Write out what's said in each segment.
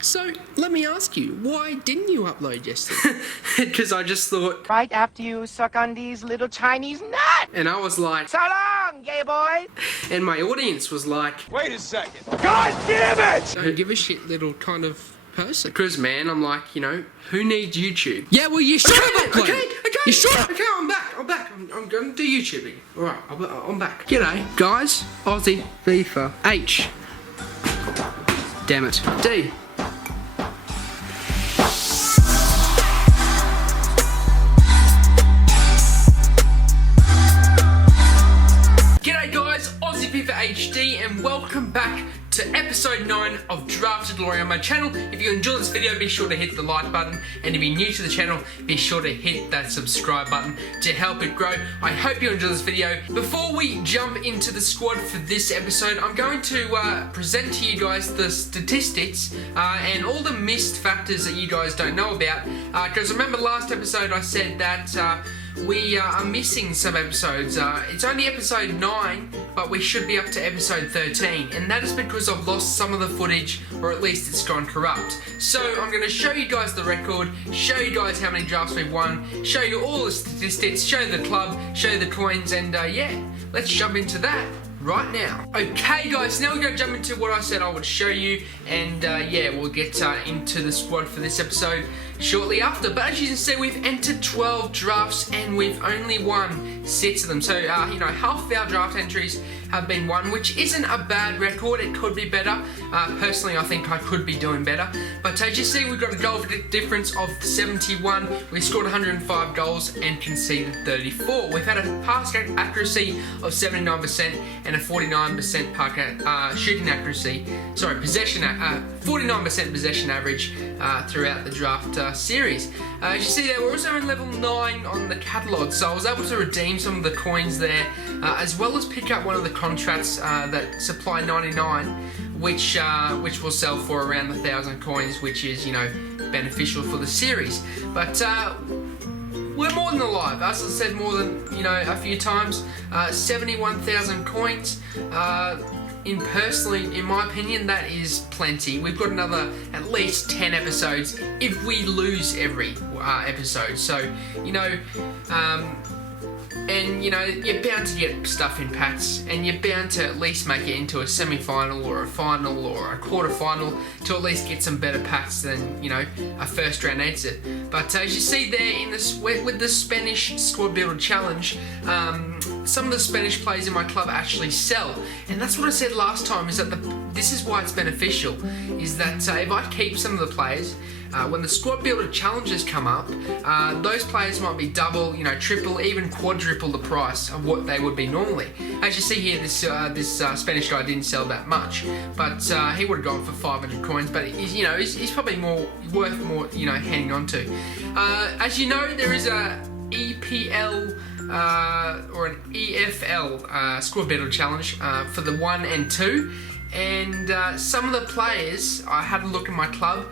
So, let me ask you, why didn't you upload yesterday? Because I just thought... Right after you suck on these little Chinese nuts! And I was like... So long, gay boy! And my audience was like... Wait a second. God damn it! Don't give a shit little kind of person. Because, man, I'm like, you know, who needs YouTube? Yeah, well, you should have uploaded. Okay. You should. Okay, I'm back. I'm going to do YouTubing. Alright, I'm back. G'day, guys. Aussie, FIFA, H. Damn it. D. G'day guys, Aussie FIFA HD, and welcome back to episode 9 of Drafted Glory on my channel. If you enjoyed this video, be sure to hit the like button, and if you're new to the channel, be sure to hit that subscribe button to help it grow. I hope you enjoyed this video. Before we jump into the squad for this episode, I'm going to present to you guys the statistics and all the missed factors that you guys don't know about. Because remember last episode I said that we are missing some episodes. It's only episode 9, but we should be up to episode 13, and that is because I've lost some of the footage, or at least it's gone corrupt. So I'm going to show you guys the record, show you guys how many drafts we've won, show you all the statistics, show the club, show you the coins, and yeah, let's jump into that right now. Okay guys, now we're going to jump into what I said I would show you, and yeah, we'll get into the squad for this episode shortly after. But as you can see, we've entered 12 drafts and we've only won 6 of them. So, you know, half of our draft entries have been won, which isn't a bad record. It could be better. Personally, I think I could be doing better. But as you see, we've got a goal difference of 71. We scored 105 goals and conceded 34. We've had a pass accuracy of 79% and a 49% shooting accuracy. Sorry, 49% possession average throughout the draft series. As you see there, we're also in level 9 on the catalogue, so I was able to redeem some of the coins there, as well as pick up one of the contracts that supply 99, which will sell for around 1,000 coins, which is, you know, beneficial for the series. But we're more than alive, as I said more than, you know, a few times. 71,000 coins. Personally, in my opinion, that is plenty. We've got another at least 10 episodes if we lose every episode. So, you know, and you know, you're bound to get stuff in packs, and you're bound to at least make it into a semi-final or a final or a quarter-final to at least get some better packs than, you know, a first round exit. But as you see there in this, with the Spanish Squad Builder Challenge, some of the Spanish players in my club actually sell, and that's what I said last time, is that this is why it's beneficial, is that if I keep some of the players, when the Squad Builder Challenges come up, those players might be double, you know, triple, even quadruple the price of what they would be normally. As you see here, this Spanish guy didn't sell that much, but he would have gone for 500 coins, but you know, he's probably worth more, you know, hanging on to. As you know, there is a EPL or an EFL Squad Builder Challenge for the 1 and 2, and some of the players, I had a look in my club,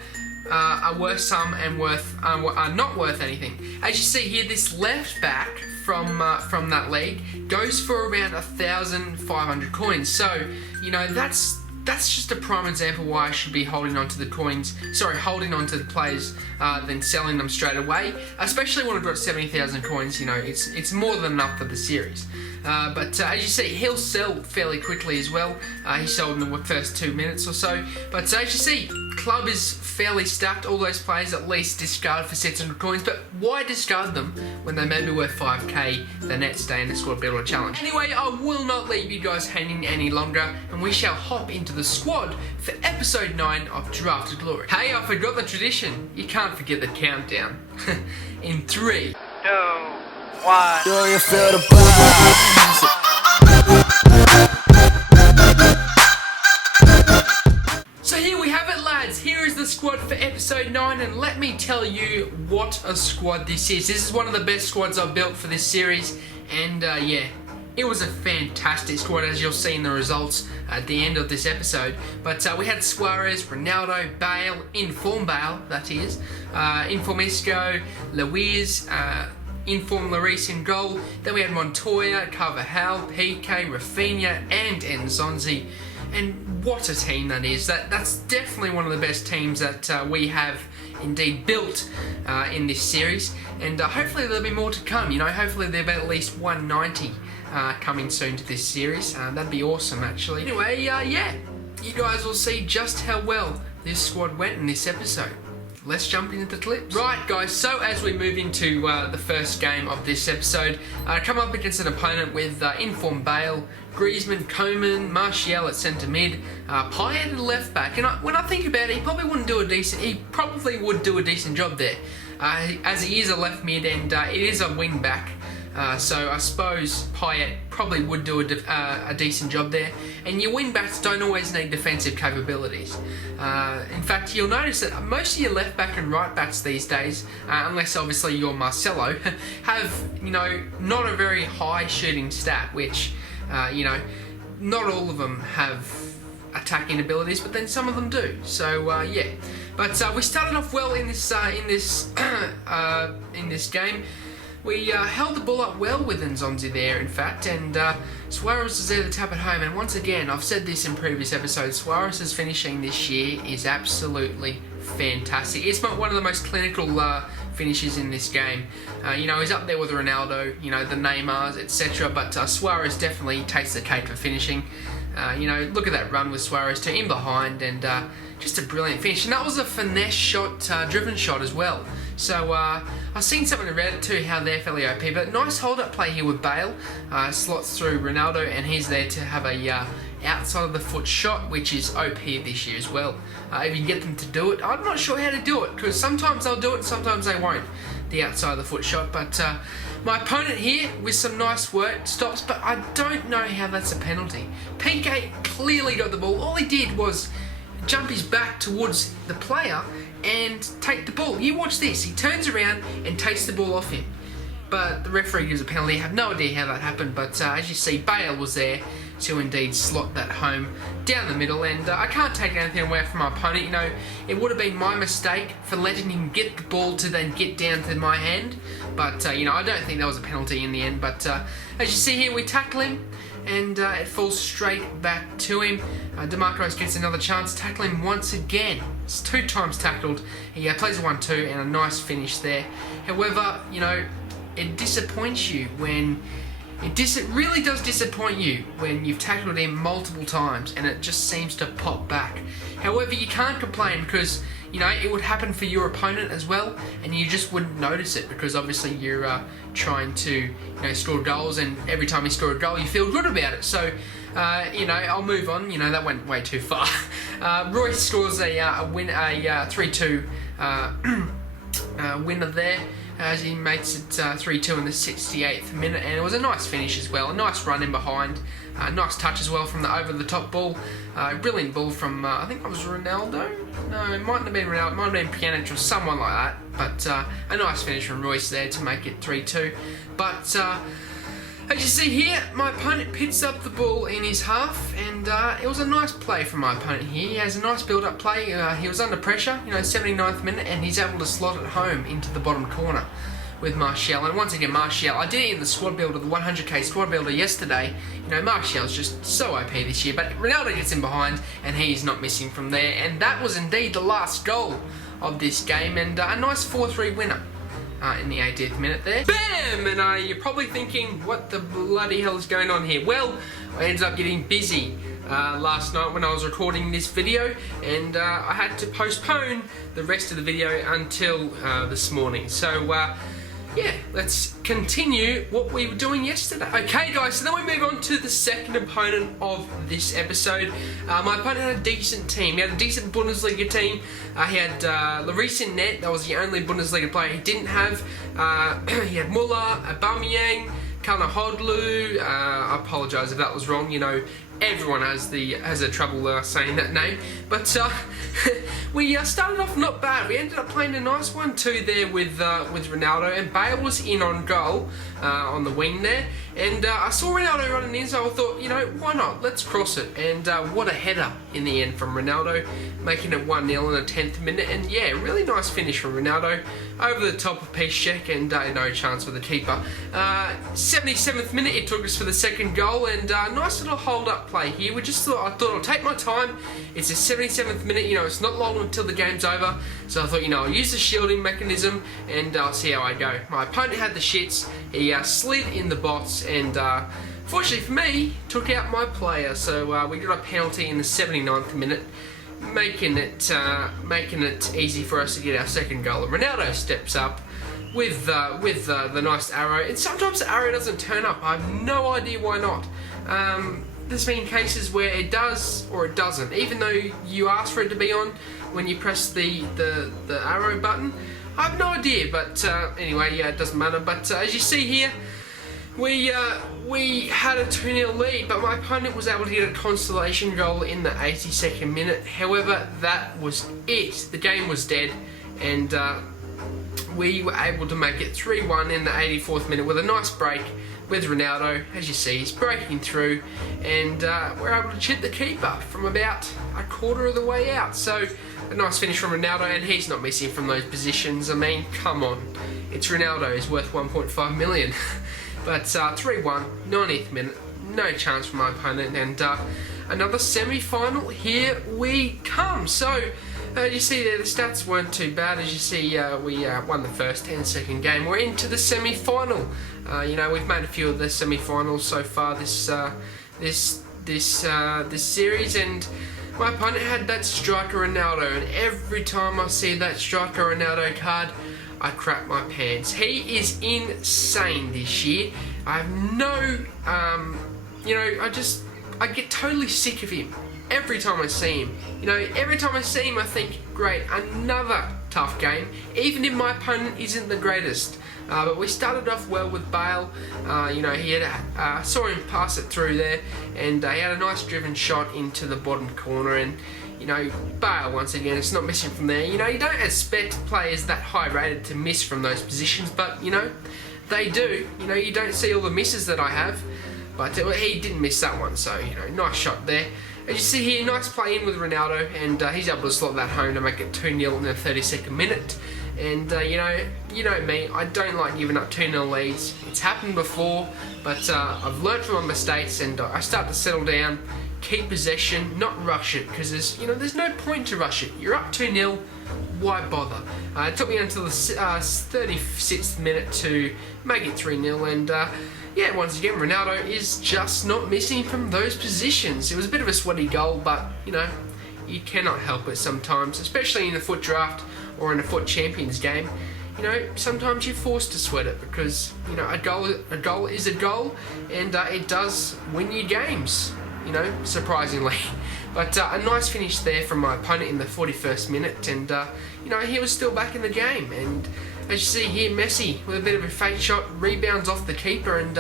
are worth some and are not worth anything. As you see here, this left back from that league goes for around 1,500 coins. So, you know, that's just a prime example why I should be holding on to the coins. Sorry, holding on to the players than selling them straight away. Especially when I've got 70,000 coins. You know, it's more than enough for the series. But as you see, he'll sell fairly quickly as well. He sold in the first 2 minutes or so. But as you see, club is fairly stacked. All those players at least discard for 600 coins. But why discard them when they may be worth 5k the next day in the Squad Builder Challenge? Anyway, I will not leave you guys hanging any longer, and we shall hop into the squad for episode 9 of Drafted Glory. Hey, I forgot the tradition. You can't forget the countdown. In 3, 2, 1. Do you feel the buzz? So here we have it, lads. Here is the squad for episode 9, and let me tell you what a squad this is. This is one of the best squads I've built for this series, and yeah, it was a fantastic squad, as you'll see in the results at the end of this episode. But we had Suarez, Ronaldo, Bale, Inform Bale, that is, Inform Isco, Luiz, Inform Lloris in goal. Then we had Montoya, Carvajal, Piqué, Rafinha, and Enzonzi. And what a team that is. That's definitely one of the best teams that we have indeed built in this series. And hopefully there'll be more to come. You know, hopefully there'll be at least 190 coming soon to this series. That'd be awesome, actually. Anyway, yeah, you guys will see just how well this squad went in this episode. Let's jump into the clips. Right, guys, so as we move into the first game of this episode, come up against an opponent with Inform Bale, Griezmann, Coman, Martial at centre mid, Payet at left back. And when I think about it, he probably would do a decent job there, as he is a left mid and it is a wing back. So I suppose Payet probably would do a decent job there. And your wing backs don't always need defensive capabilities. In fact, you'll notice that most of your left back and right backs these days, unless obviously you're Marcelo, have, you know, not a very high shooting stat, which, you know, not all of them have attacking abilities, but then some of them do. So yeah, but we started off well in this game. We held the ball up well with Nzonzi there, in fact, and Suarez is there to tap it home. And once again, I've said this in previous episodes, Suarez's finishing this year is absolutely fantastic. It's one of the most clinical finishes in this game. You know, he's up there with Ronaldo, you know, the Neymars, etc. But Suarez definitely takes the cake for finishing. You know, look at that run with Suarez to in behind, and just a brilliant finish. And that was a finesse shot, driven shot as well. So I've seen something around it too, how they're fairly OP. But nice hold-up play here with Bale. Slots through Ronaldo, and he's there to have a outside of the foot shot, which is OP this year as well. If you can get them to do it, I'm not sure how to do it, because sometimes they'll do it, sometimes they won't, the outside of the foot shot. But my opponent here, with some nice work, stops, but I don't know how that's a penalty. Piqué clearly got the ball. All he did was jump his back towards the player and take the ball. You watch this, he turns around and takes the ball off him. But the referee gives a penalty. I have no idea how that happened, but as you see, Bale was there to indeed slot that home down the middle, and I can't take anything away from my opponent. You know, it would have been my mistake for letting him get the ball to then get down to my hand, but you know, I don't think that was a penalty in the end. But as you see here, we tackle him, and it falls straight back to him. DeMarcos gets another chance, tackle him once again. It's 2 times tackled. He plays a 1-2 and a nice finish there. However, you know, it disappoints you when it really does disappoint you when you've tackled him multiple times and it just seems to pop back. However, you can't complain, because you know it would happen for your opponent as well, and you just wouldn't notice it because obviously you're trying to, you know, score goals, and every time you score a goal you feel good about it. So you know, I'll move on. You know, that went way too far. Royce scores a 3-2 winner there, as he makes it 3-2 in the 68th minute, and it was a nice finish as well, a nice run in behind, nice touch as well from the over-the-top ball, brilliant ball from, I think that was Ronaldo? No, it mightn't have been Ronaldo, it might have been Pjanic or someone like that, but a nice finish from Royce there to make it 3-2, but as you see here, my opponent picks up the ball in his half, and it was a nice play from my opponent here. He has a nice build-up play. He was under pressure, you know, 79th minute, and he's able to slot it home into the bottom corner with Martial. And once again, Martial, I did it in the squad builder, the 100k squad builder yesterday. You know, Martial's just so OP this year, but Ronaldo gets in behind, and he's not missing from there. And that was indeed the last goal of this game, and a nice 4-3 winner. In the 80th minute there. BAM! And you're probably thinking, what the bloody hell is going on here? Well, I ended up getting busy last night when I was recording this video, and I had to postpone the rest of the video until this morning. So yeah, let's continue what we were doing yesterday. Okay guys, so then we move on to the second opponent of this episode. My opponent had a decent team. He had a decent Bundesliga team. He had Lloris in net. That was the only Bundesliga player he didn't have. He had Muller, Aubameyang, Kalna-Hodlu. I apologise if that was wrong. You know, everyone has a trouble saying that name. But we started off not bad. We ended up playing a nice 1-2 there with Ronaldo, and Bale was in on goal on the wing there. And I saw Ronaldo running in, so I thought, you know, why not? Let's cross it. And what a header in the end from Ronaldo, making it 1-0 in the 10th minute. And yeah, really nice finish from Ronaldo, over the top of Piszczek, and no chance for the keeper. 77th minute, it took us for the second goal, and nice little hold-up play here. I thought I'll take my time. It's the 77th minute, it's not long until the game's over, so I thought, I'll use the shielding mechanism, and I'll see how I go. My opponent had the shits. He slid in the box, and fortunately for me, took out my player. So we got a penalty in the 79th minute, making it easy for us to get our second goal. Ronaldo steps up with the nice arrow, and sometimes the arrow doesn't turn up. I have no idea why not. There's been cases where it does or it doesn't, even though you ask for it to be on when you press the arrow button. I have no idea, but anyway, yeah, it doesn't matter. But as you see here, we had a 2-0 lead, but my opponent was able to get a consolation goal in the 82nd minute. However, that was it. The game was dead, and we were able to make it 3-1 in the 84th minute with a nice break with Ronaldo. As you see, he's breaking through, and we're able to chip the keeper from about a quarter of the way out. So a nice finish from Ronaldo, and he's not missing from those positions. I mean, come on, it's Ronaldo. He's worth 1.5 million. But 3-1, 90th minute, no chance for my opponent, and another semi-final, here we come. So, you see there, the stats weren't too bad. As you see, we won the first and second game. We're into the semi-final. We've made a few of the semi-finals so far this series, and my opponent had that striker Ronaldo, and every time I see that striker Ronaldo card, I crap my pants. He is insane this year. I have no, I get totally sick of him every time I see him. Every time I see him, I think, great, another tough game, even if my opponent isn't the greatest. But we started off well with Bale. He had saw him pass it through there, and he had a nice driven shot into the bottom corner, and Bale, once again, it's not missing from there. You don't expect players that high rated to miss from those positions, but, they do. You don't see all the misses that I have, but he didn't miss that one, so, nice shot there. As you see here, nice play in with Ronaldo, and he's able to slot that home to make it 2-0 in the 32nd minute. And, you know me, I don't like giving up 2-0 leads. It's happened before, but I've learnt from my mistakes, and I start to settle down, keep possession, not rush it, because there's no point to rush it. You're up 2-0, why bother? It took me until the 36th minute to make it 3-0, and yeah, once again, Ronaldo is just not missing from those positions. It was a bit of a sweaty goal, but, you cannot help it sometimes, especially in the FUT Draft or in a FUT Champions game. Sometimes you're forced to sweat it because, a goal is a goal, and it does win you games, surprisingly. But a nice finish there from my opponent in the 41st minute, and, he was still back in the game. And as you see here, Messi with a bit of a fake shot, rebounds off the keeper, and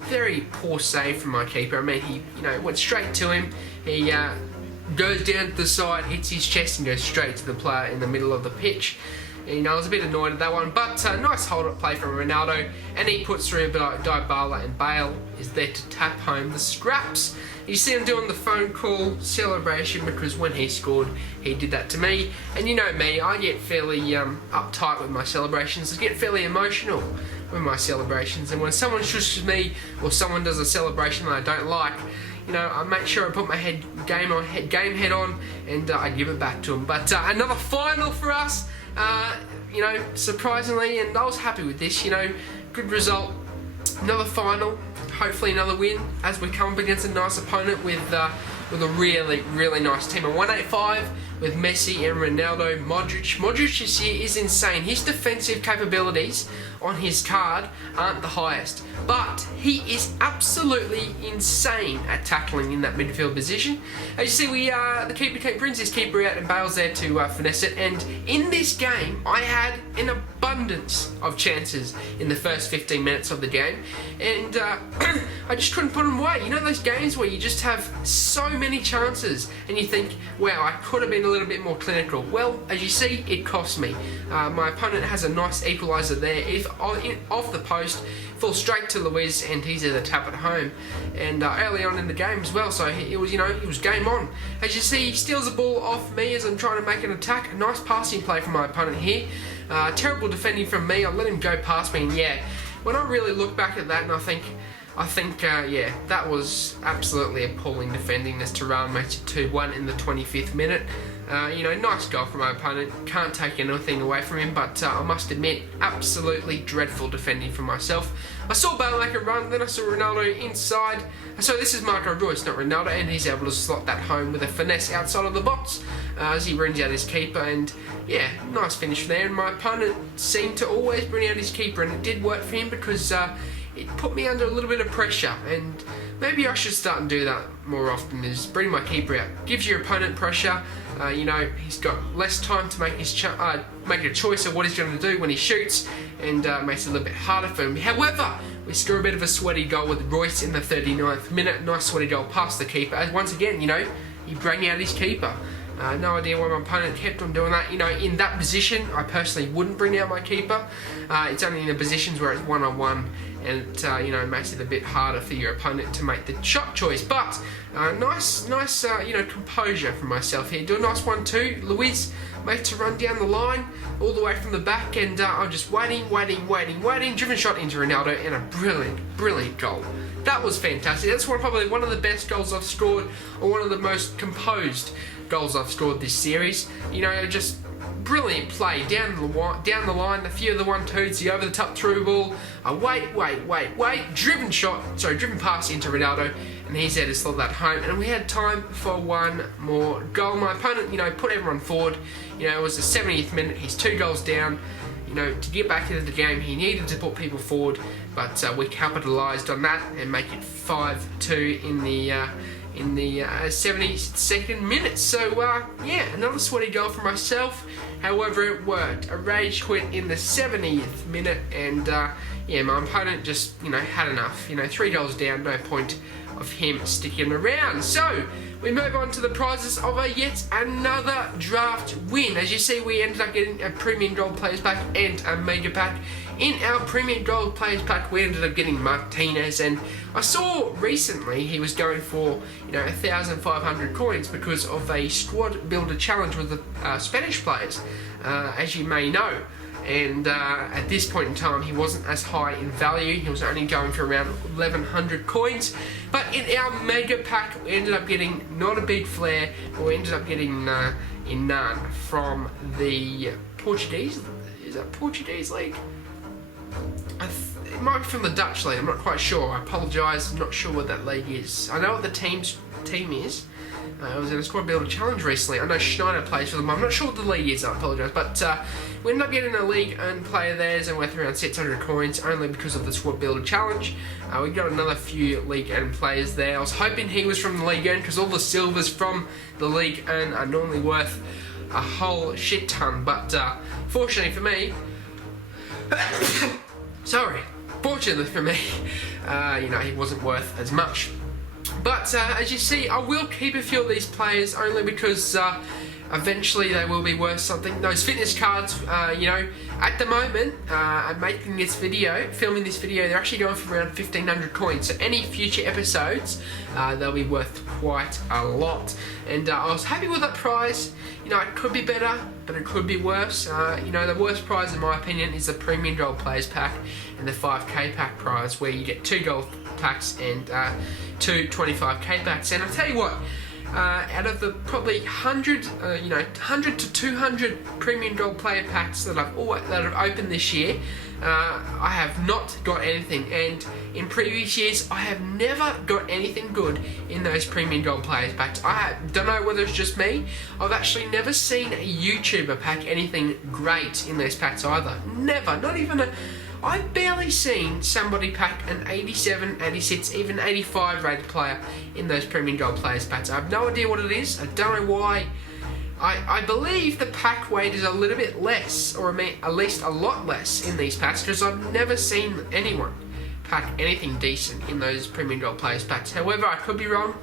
very poor save from my keeper. I mean, he, went straight to him. He goes down to the side, hits his chest, and goes straight to the player in the middle of the pitch. And, I was a bit annoyed at that one, but nice hold-up play from Ronaldo, and he puts through Dybala, and Bale is there to tap home the scraps. You see him doing the phone call celebration, because when he scored, he did that to me. And you know me, I get fairly uptight with my celebrations. I get fairly emotional with my celebrations, and when someone shushes me or someone does a celebration that I don't like, I make sure I put my game head on, and I give it back to them. But another final for us, surprisingly, and I was happy with this. Good result. Another final, hopefully another win, as we come up against a nice opponent with a really, really nice team. A 185 with Messi and Ronaldo, Modric. Modric this year is insane. His defensive capabilities on his card aren't the highest, but he is absolutely insane at tackling in that midfield position. As you see, the keeper brings his keeper out, and Bale's there to finesse it. And in this game, I had an abundance of chances in the first 15 minutes of the game, and I just couldn't put them away. Those games where you just have so many chances, and you think, wow, I could have been a little bit more clinical. Well, as you see, it cost me. My opponent has a nice equaliser there. If off the post, falls straight to Luiz, and he's at a tap at home. And early on in the game as well, so it was game on. As you see, he steals the ball off me as I'm trying to make an attack. A nice passing play from my opponent here. Terrible defending from me. I let him go past me, and yeah, when I really look back at that, and I think, yeah, that was absolutely appalling defending as Tehran makes it 2-1 in the 25th minute. Nice goal from my opponent. Can't take anything away from him, but I must admit, absolutely dreadful defending from myself. I saw Bale make a run, then I saw Ronaldo inside. So this is Marco Reus, not Ronaldo, and he's able to slot that home with a finesse outside of the box as he brings out his keeper, and yeah, nice finish there. And my opponent seemed to always bring out his keeper, and it did work for him because it put me under a little bit of pressure, and maybe I should start and do that more often, is bring my keeper out. Gives your opponent pressure. He's got less time to make make a choice of what he's going to do when he shoots, and makes it a little bit harder for him. However, we score a bit of a sweaty goal with Reus in the 39th minute. Nice sweaty goal past the keeper. As once again, he bring out his keeper. No idea why my opponent kept on doing that. In that position, I personally wouldn't bring out my keeper. It's only in the positions where it's one-on-one, and it makes it a bit harder for your opponent to make the shot choice. But nice, composure from myself here. Do a nice 1-2. Luiz makes a run down the line, all the way from the back, and I'm just waiting. Driven shot into Ronaldo, and a brilliant goal. That was fantastic. That's probably one of the best goals I've scored, or one of the most composed goals I've scored this series. Just brilliant play down the line, a few of the 1-2s, the over the top through ball, driven pass into Ronaldo, and he's there to slot that home. And we had time for one more goal. My opponent, put everyone forward. It was the 70th minute. He's 2 goals down. To get back into the game, he needed to put people forward, but we capitalised on that and make it 5-2 in the 72nd minute. So yeah, another sweaty goal for myself. However, it worked. A rage quit in the 70th minute, and yeah, my opponent just had enough. 3 goals down, no point of him sticking around. So we move on to the prizes of yet another draft win. As you see, we ended up getting a Premium Gold Players Pack and a Mega Pack. In our Premium Gold Players Pack, we ended up getting Martinez, and I saw recently he was going for 1,500 coins because of a squad builder challenge with the Spanish players, as you may know. And at this point in time, he wasn't as high in value. He was only going for around 1,100 coins. But in our Mega Pack, we ended up getting not a big flare, but we ended up getting none from the Portuguese. Is that Portuguese league? It might be from the Dutch league. I'm not quite sure. I apologise. I'm not sure what that league is. I know what the team is. I was in a squad builder challenge recently. I know Schneider plays for them. I'm not sure what the league is. I apologise. But we ended up getting a league earned player theirs and worth around 600 coins only because of the squad builder challenge. We got another few league earned players there. I was hoping he was from the league earned because all the silvers from the league earned are normally worth a whole shit ton. But fortunately for me, fortunately for me, he wasn't worth as much. But as you see, I will keep a few of these players only because eventually they will be worth something. Those fitness cards, at the moment, I'm filming this video, they're actually going for around 1,500 coins. So any future episodes, they'll be worth quite a lot. And I was happy with that prize. It could be better, but it could be worse. The worst prize in my opinion is the Premium Gold Players Pack and the 5k pack prize, where you get 2 gold packs and 2 25k packs. And I'll tell you what, out of the probably 100 to 200 Premium Gold Player Packs that I've opened this year, I have not got anything, and in previous years I have never got anything good in those Premium Gold Players Packs. I don't know whether it's just me. I've actually never seen a YouTuber pack anything great in those packs either. Never, not even a... I've barely seen somebody pack an 87, 86, even 85 rated player in those Premium Gold Players Packs. I have no idea what it is. I don't know why. I believe the pack weight is a little bit less, or at least a lot less in these packs, because I've never seen anyone pack anything decent in those Premium Gold Players Packs. However, I could be wrong.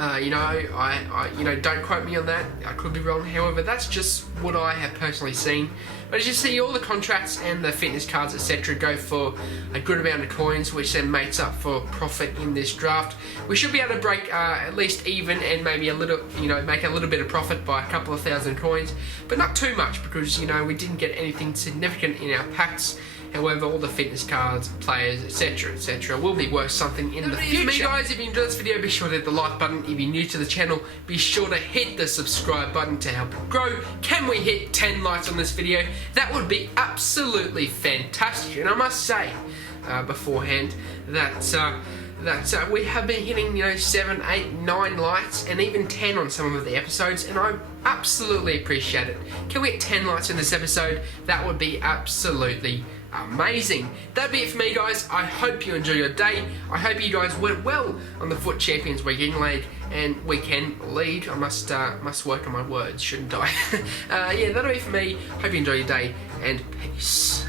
Don't quote me on that. I could be wrong. However, that's just what I have personally seen. But as you see, all the contracts and the fitness cards, etc., go for a good amount of coins, which then makes up for profit in this draft. We should be able to break at least even and maybe a little, make a little bit of profit by a couple of thousand coins, but not too much because we didn't get anything significant in our packs. However, all the fitness cards, players, etc., will be worth something in the future. For me, guys, if you enjoyed this video, be sure to hit the like button. If you're new to the channel, be sure to hit the subscribe button to help it grow. Can we hit 10 likes on this video? That would be absolutely fantastic. And I must say, beforehand, that we have been hitting 7, 8, 9 likes and even 10 on some of the episodes, and I absolutely appreciate it. Can we hit 10 likes in this episode? That would be absolutely amazing. That'd be it for me, guys. I hope you enjoy your day. I hope you guys went well on the FUT Champions Weekend League. I must work on my words, shouldn't I? Yeah, that'll be it for me. Hope you enjoy your day, and peace.